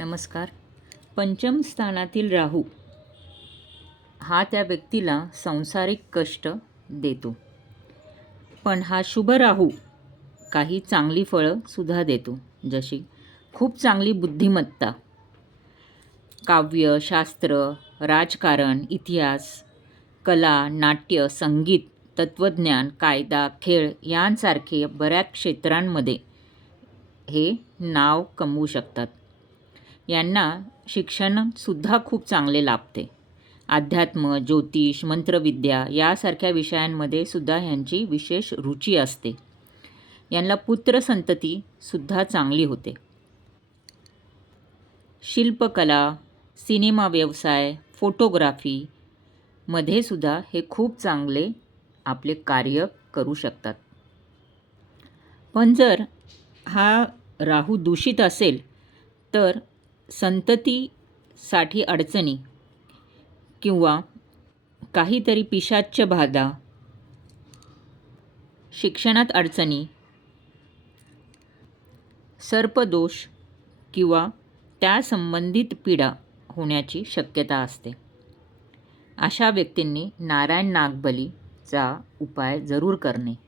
नमस्कार. पंचम स्थानातील राहू हा त्या व्यक्तीला सांसारिक कष्ट देतो, पण हा शुभ राहू काही चांगली फळं सुद्धा देतो, जशी खूप चांगली बुद्धिमत्ता, काव्य, शास्त्र, राजकारण, इतिहास, कला, नाट्य, संगीत, तत्त्वज्ञान, कायदा, खेळ यांसारखे बऱ्याच क्षेत्रांमध्ये हे नाव कमवू शकतात. यांना शिक्षणसुद्धा खूप चांगले लाभते. अध्यात्म, ज्योतिष, मंत्रविद्या यासारख्या विषयांमध्ये सुद्धा ह्यांची विशेष रुची असते. यांना पुत्रसंततीसुद्धा चांगली होते. शिल्पकला, सिनेमा व्यवसाय, फोटोग्राफीमध्ये सुद्धा हे खूप चांगले आपले कार्य करू शकतात. पण जर हा राहू दूषित असेल तर संततीसाठी अडचणी किंवा काहीतरी पिशाच्च बाधा, शिक्षणात अडचणी, सर्पदोष किंवा त्या संबंधित पीडा होण्याची शक्यता असते. अशा व्यक्तींनी नारायण नागबलीचा उपाय जरूर करणे.